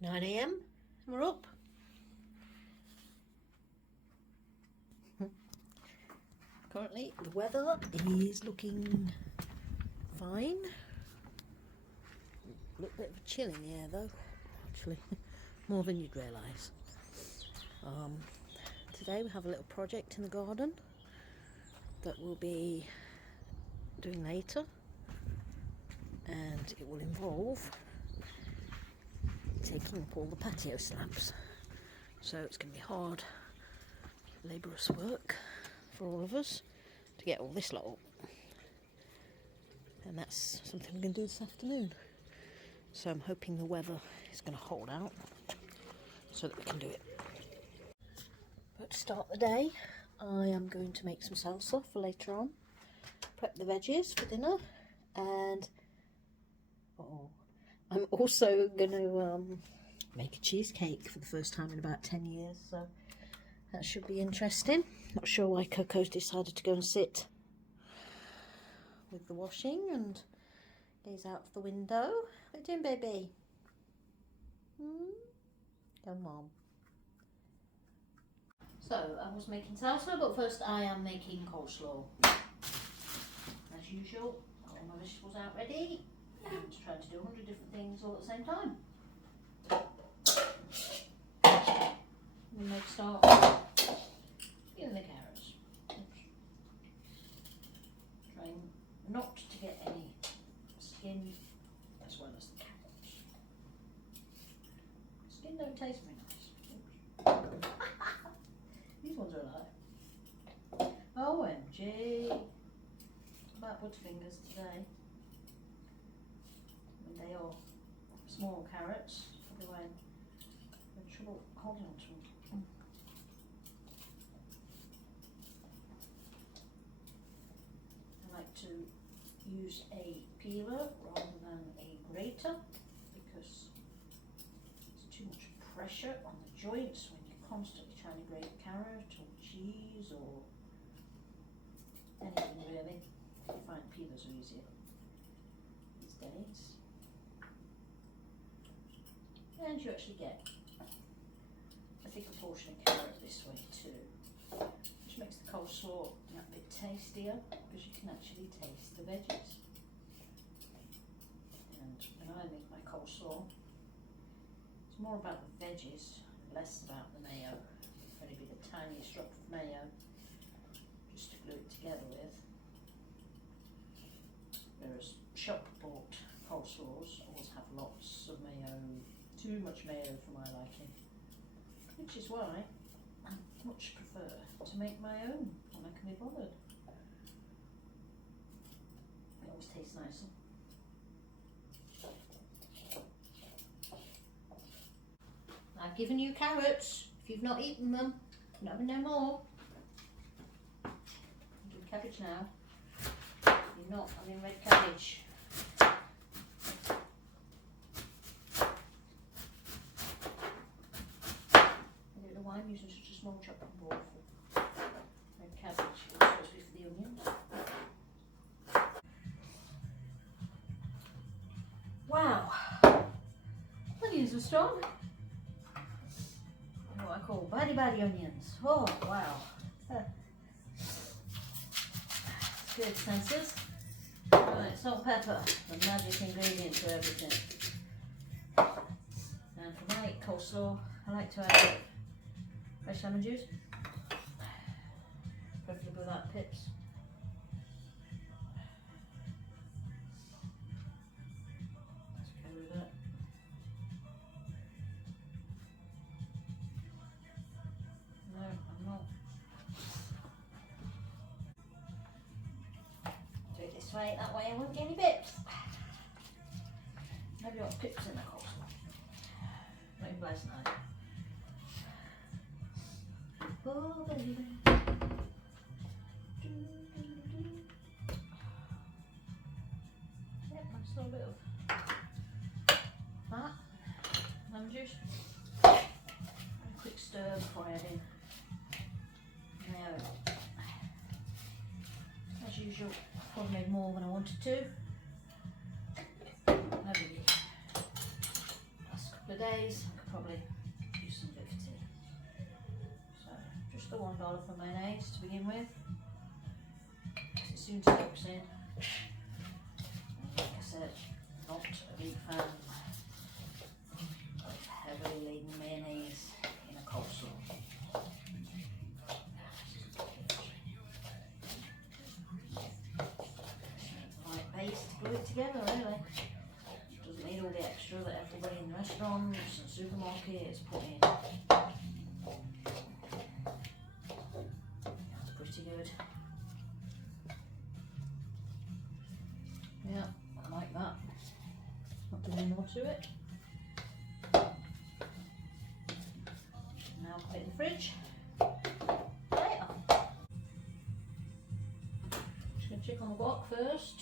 9 a.m. and we're up. Currently the weather is looking fine. A little bit of a chill in the air though, actually, more than you'd realise. Today we have a little project in the garden that we'll be doing later, and it will involve taking up all the patio slabs. So it's going to be hard, laborious work for all of us to get all this lot up, and that's something we're going to do this afternoon. So I'm hoping the weather is going to hold out so that we can do it. But to start the day, I am going to make some salsa for later on, prep the veggies for dinner, and I'm also going to make a cheesecake for the first time in about 10 years, so that should be interesting. Not sure why Coco's decided to go and sit with the washing and gaze out of the window. What are you doing, baby? Come on. So I was making salsa, but first I am making coleslaw. As usual, got all my vegetables out ready and trying to do 100 different things all at the same time. We may start in the carrots. Trying not to get any skin as well as the carrots. Skin don't taste very nice. These ones are alive. OMG. About butterfingers today. And they are small carrots. Probably why I'm in trouble holding on to them. I like to use a peeler rather than a grater because there's too much pressure on the joints when you're constantly trying to grate carrot or cheese or anything really. I find peelers are easier these days. And you actually get a thicker portion of carrot this way too, which makes the coleslaw a bit tastier because you can actually taste the veggies. And when I make my coleslaw, it's more about the veggies, less about the mayo. Only be the tiniest drop of mayo just to glue it together with. Whereas shop bought coleslaws always have lots of mayo, too much mayo for my liking, which is why I much prefer to make my own when I can be bothered. It always tastes nicer. I've given you carrots. If you've not eaten them, you're not having no more. I'm doing cabbage now. You're not having red cabbage. I don't know why I'm using such a small chopping board for red cabbage. It's supposed to be for the onions. Wow. Onions are strong. What I call body onions. Oh wow. Good senses. Right, salt, pepper, the magic ingredient to everything. And for my coleslaw, I like to add fresh lemon juice, preferably without pips. Let's go with that. No, I'm not. Do it this way, that way I won't get any pips. Nobody wants pips in the coleslaw. Not even Blaise and I. Oh baby. Yep, that's a little bit of that. Lemon juice. And a quick stir before I add in mayo. As usual, I've probably made more than I wanted to. Maybe last couple of of days, I could probably use some bit of tea. So just the $1 for mayonnaise to begin with. It soon soaks in. And like I said, not a big fan of heavily laden mayonnaise in a coleslaw. Right base to glue it together, really. Doesn't need all the extra that everybody in restaurants and supermarkets put in. That's pretty good. Yeah, I like that. Not doing any more to it. Now put it in the fridge. Later. Just going to check on the guac first.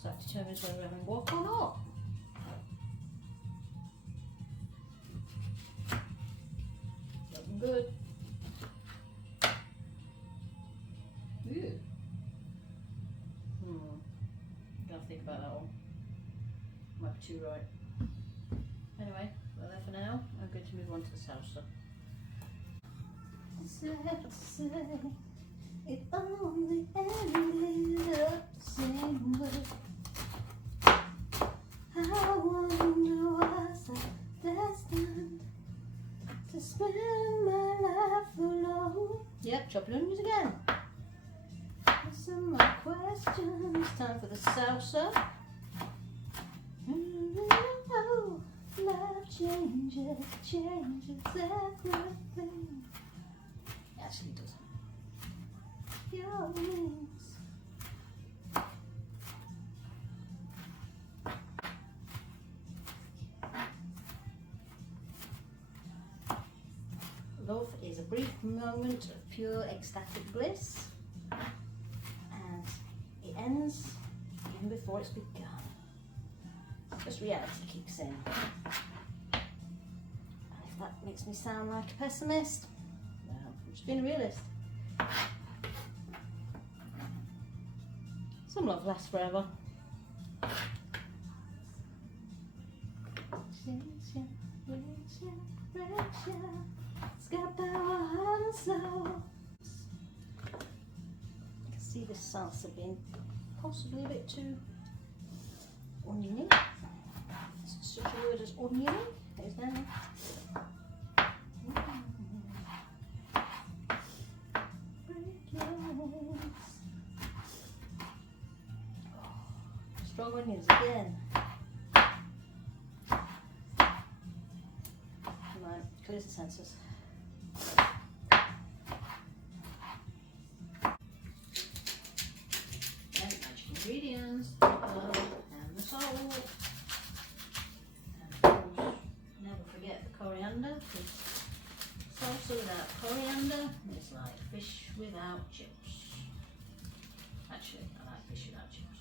So that determines whether we're having guac or not. Looking good. Ooh. Gotta think about that one. Might be too right. Anyway, well there for now. I'm going to move on to the salsa. Sad to say, it only ended up the same way. I wonder, was I destined to spend my life alone? Yep, chopping onions again. Answer my questions. Time for the salsa. Oh, life changes everything. It actually doesn't. Your wings. Love is a brief moment of pure ecstatic bliss, and it ends even before it's begun. Just reality kicks in. And if that makes me sound like a pessimist, well, I'm just being a realist. Some love lasts forever. It's got power, heart and soul. I can see this salsa being possibly a bit too oniony. Such a word as oniony is there. Strong onions again. Right, clears the senses. And magic ingredients, the pepper and the salt. And of course, never forget the coriander, because salsa without coriander is like fish without chips. Actually, I like fish without chips.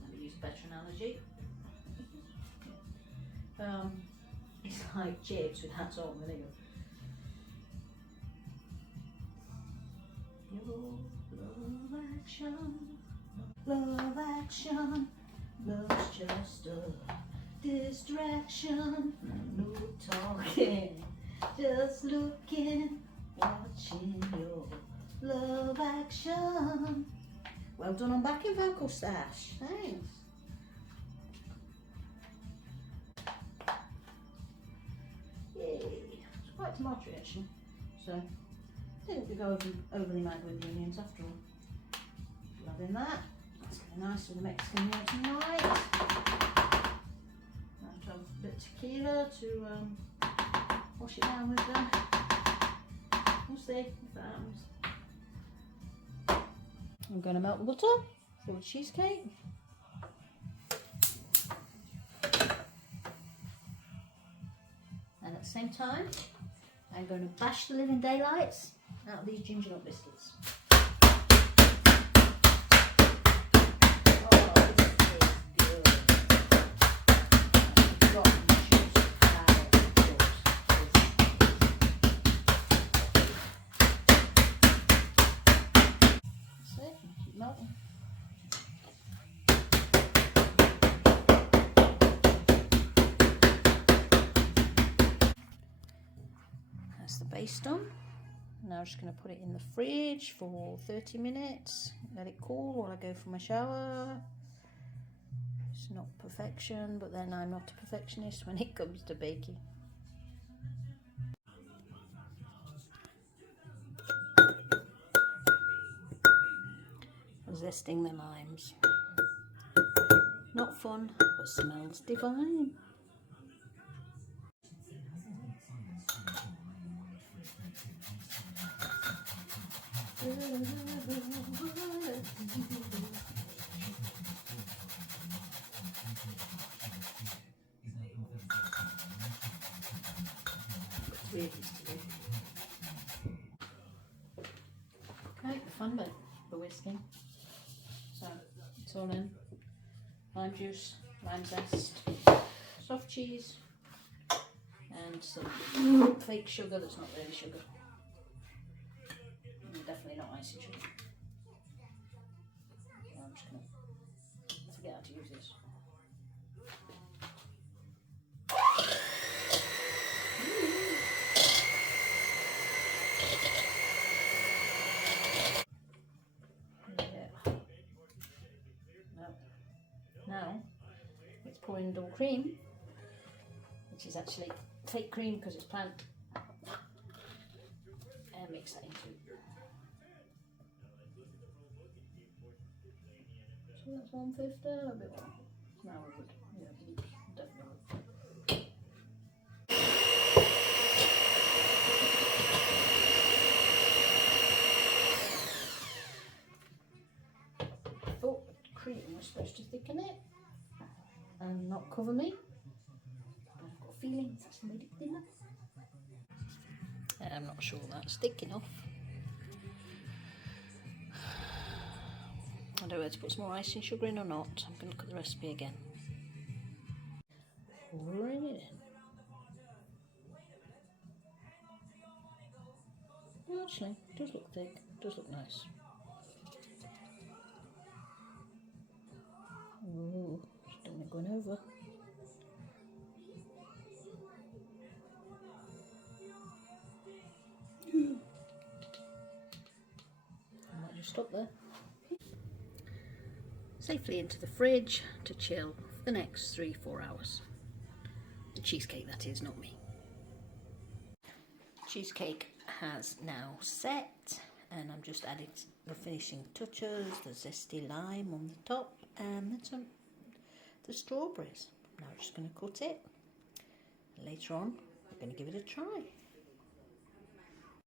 Let me use a better analogy. It's like chips without salt and vinegar. Love action, love's just a distraction. No talking, just looking, watching your love action. Well done on backing vocal stash, thanks. Yay, it's quite tomatoey actually, so I think we go overly mad with the onions after all. Loving that. That's going to be nice with the Mexican meal tonight. I have to have a bit of tequila to wash it down with them. We'll see if that happens. I'm going to melt the butter for the cheesecake. And at the same time, I'm going to bash the living daylights out of these ginger nut biscuits. now I'm just going to put it in the fridge for 30 minutes, let it cool while I go for my shower. It's not perfection, but then I'm not a perfectionist when it comes to baking. Zesting the limes. Not fun, but smells divine. Okay, the fun bit, the whisking. So it's all in. Lime juice, lime zest, soft cheese, and some fake sugar that's not really sugar. Definitely not icing sugar. I'm just going to forget how to use this. Yeah. Now it's pouring double cream, which is actually fake cream because it's plant, and mix that into. So that's 150, a bit more. Now we would, yeah, definitely. I thought cream was supposed to thicken it and not cover me. I've got a feeling it's actually made it thinner. I'm not sure that's thick enough. I don't know whether to put some more icing sugar in or not. I'm going to look at the recipe again. Pouring it in. Well, actually, it does look thick. It does look nice. Ooh, just don't want it going over. I might just stop there. Safely into the fridge to chill for the next 3-4 hours. The cheesecake, that is, not me. Cheesecake has now set, and I'm just adding the finishing touches, the zesty lime on the top, and then the strawberries. Now I'm just going to cut it. Later on, I'm going to give it a try.